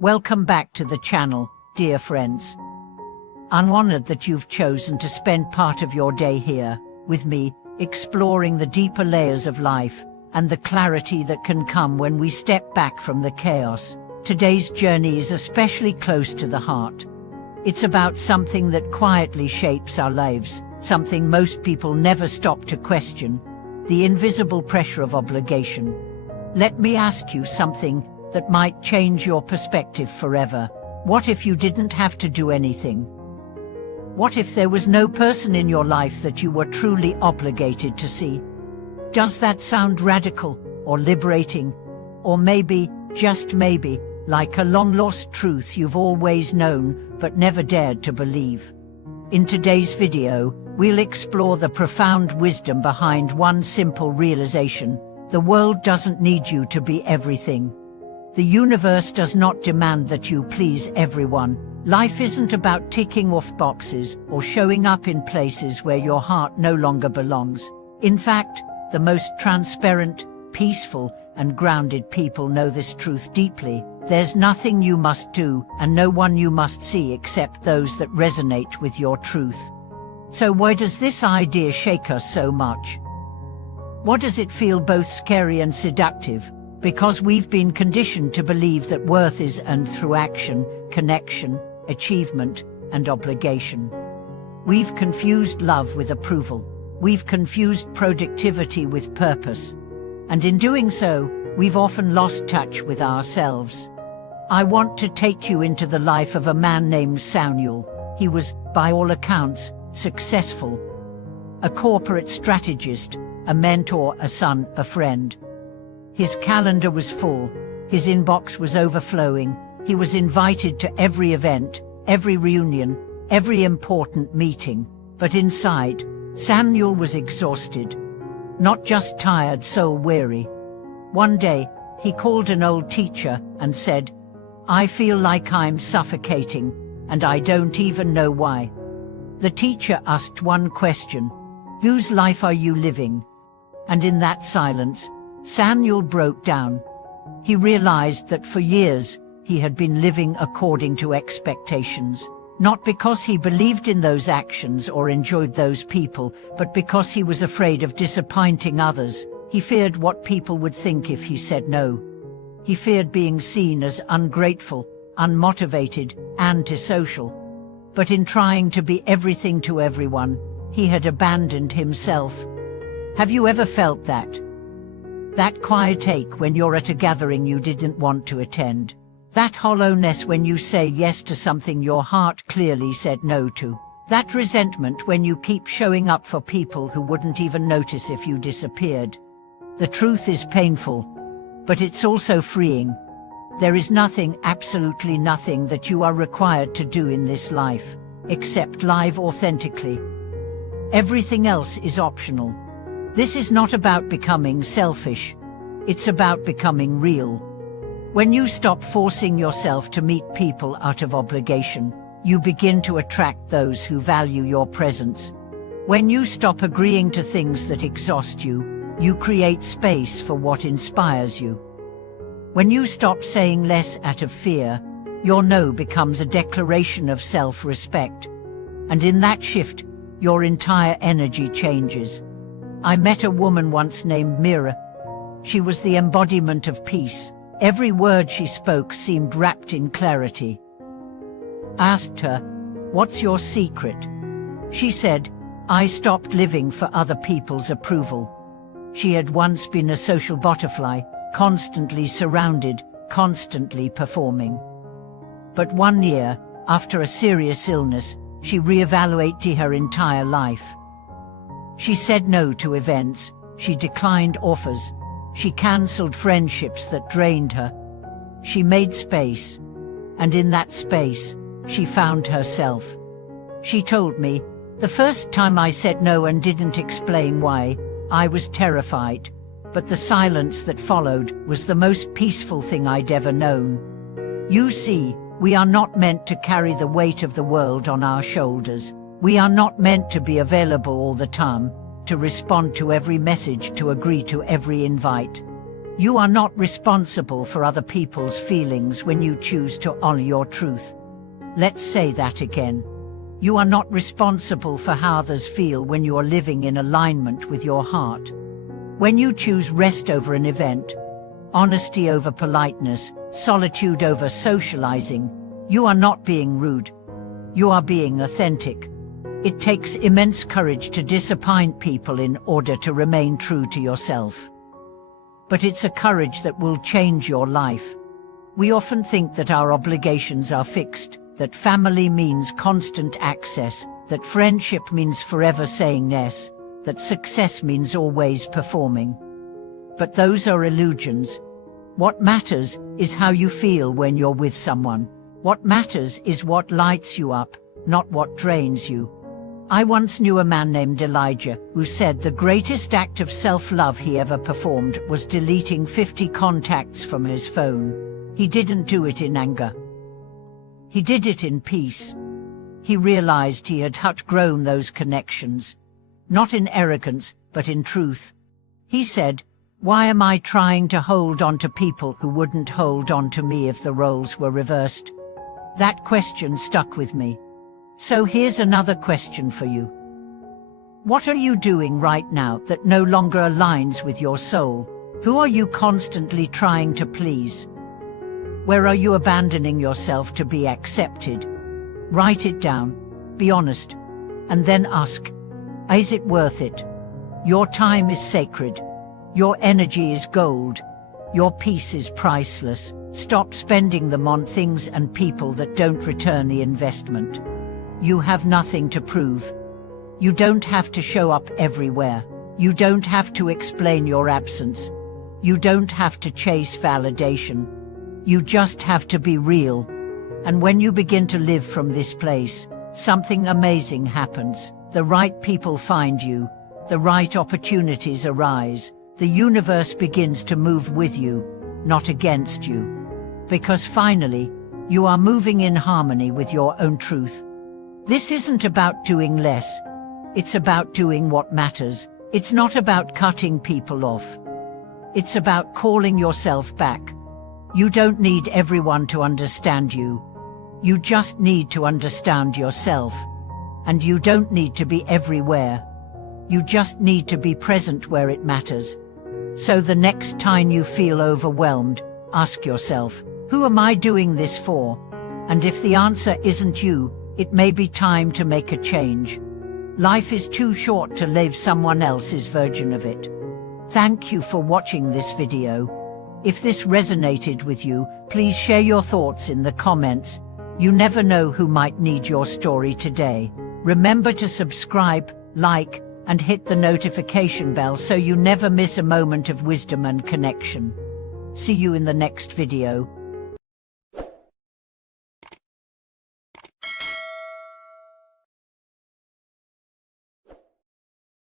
Welcome back to the channel, dear friends. I'm honored that you've chosen to spend part of your day here, with me, exploring the deeper layers of life, and the clarity that can come when we step back from the chaos. Today's journey is especially close to the heart. It's about something that quietly shapes our lives, something most people never stop to question: the invisible pressure of obligation. Let me ask you something that might change your perspective forever. What if you didn't have to do anything? What if there was no person in your life that you were truly obligated to see? Does that sound radical or liberating? Or maybe, just maybe, like a long-lost truth you've always known but never dared to believe? In today's video, we'll explore the profound wisdom behind one simple realization: the world doesn't need you to be everything. The universe does not demand that you please everyone. Life isn't about ticking off boxes or showing up in places where your heart no longer belongs. In fact, the most transparent, peaceful, and grounded people know this truth deeply. There's nothing you must do and no one you must see except those that resonate with your truth. So why does this idea shake us so much? What does it feel both scary and seductive? Because we've been conditioned to believe that worth is earned through action, connection, achievement, and obligation. We've confused love with approval. We've confused productivity with purpose. And in doing so, we've often lost touch with ourselves. I want to take you into the life of a man named Samuel. He was, by all accounts, successful. A corporate strategist, a mentor, a son, a friend. His calendar was full, his inbox was overflowing, he was invited to every event, every reunion, every important meeting. But inside, Samuel was exhausted. Not just tired, soul-weary. One day, he called an old teacher and said, "I feel like I'm suffocating, and I don't even know why." The teacher asked one question: "Whose life are you living?" And in that silence, Samuel broke down. He realized that for years, he had been living according to expectations, not because he believed in those actions or enjoyed those people, but because he was afraid of disappointing others. He feared what people would think if he said no. He feared being seen as ungrateful, unmotivated, antisocial. But in trying to be everything to everyone, he had abandoned himself. Have you ever felt that? That quiet ache when you're at a gathering you didn't want to attend. That hollowness when you say yes to something your heart clearly said no to. That resentment when you keep showing up for people who wouldn't even notice if you disappeared. The truth is painful, but it's also freeing. There is nothing, absolutely nothing, that you are required to do in this life, except live authentically. Everything else is optional. This is not about becoming selfish. It's about becoming real. When you stop forcing yourself to meet people out of obligation, you begin to attract those who value your presence. When you stop agreeing to things that exhaust you, you create space for what inspires you. When you stop saying less out of fear, your no becomes a declaration of self-respect. And in that shift, your entire energy changes. I met a woman once named Mira. She was the embodiment of peace. Every word she spoke seemed wrapped in clarity. I asked her, "What's your secret?" She said, "I stopped living for other people's approval." She had once been a social butterfly, constantly surrounded, constantly performing. But one year, after a serious illness, she reevaluated her entire life. She said no to events, she declined offers, she cancelled friendships that drained her. She made space, and in that space, she found herself. She told me, "The first time I said no and didn't explain why, I was terrified, but the silence that followed was the most peaceful thing I'd ever known." You see, we are not meant to carry the weight of the world on our shoulders. We are not meant to be available all the time, to respond to every message, to agree to every invite. You are not responsible for other people's feelings when you choose to honor your truth. Let's say that again. You are not responsible for how others feel when you are living in alignment with your heart. When you choose rest over an event, honesty over politeness, solitude over socializing, you are not being rude. You are being authentic. It takes immense courage to disappoint people in order to remain true to yourself. But it's a courage that will change your life. We often think that our obligations are fixed, that family means constant access, that friendship means forever saying yes, that success means always performing. But those are illusions. What matters is how you feel when you're with someone. What matters is what lights you up, not what drains you. I once knew a man named Elijah who said the greatest act of self-love he ever performed was deleting 50 contacts from his phone. He didn't do it in anger. He did it in peace. He realized he had outgrown those connections, not in arrogance, but in truth. He said, "Why am I trying to hold on to people who wouldn't hold on to me if the roles were reversed?" That question stuck with me. So here's another question for you. What are you doing right now that no longer aligns with your soul? Who are you constantly trying to please? Where are you abandoning yourself to be accepted? Write it down, be honest, and then ask, is it worth it? Your time is sacred. Your energy is gold. Your peace is priceless. Stop spending them on things and people that don't return the investment. You have nothing to prove. You don't have to show up everywhere. You don't have to explain your absence. You don't have to chase validation. You just have to be real. And when you begin to live from this place, something amazing happens. The right people find you. The right opportunities arise. The universe begins to move with you, not against you. Because finally, you are moving in harmony with your own truth. This isn't about doing less. It's about doing what matters. It's not about cutting people off. It's about calling yourself back. You don't need everyone to understand you. You just need to understand yourself. And you don't need to be everywhere. You just need to be present where it matters. So the next time you feel overwhelmed, ask yourself, who am I doing this for? And if the answer isn't you, it may be time to make a change. Life is too short to live someone else's version of it. Thank you for watching this video. If this resonated with you, please share your thoughts in the comments. You never know who might need your story today. Remember to subscribe, like, and hit the notification bell so you never miss a moment of wisdom and connection. See you in the next video.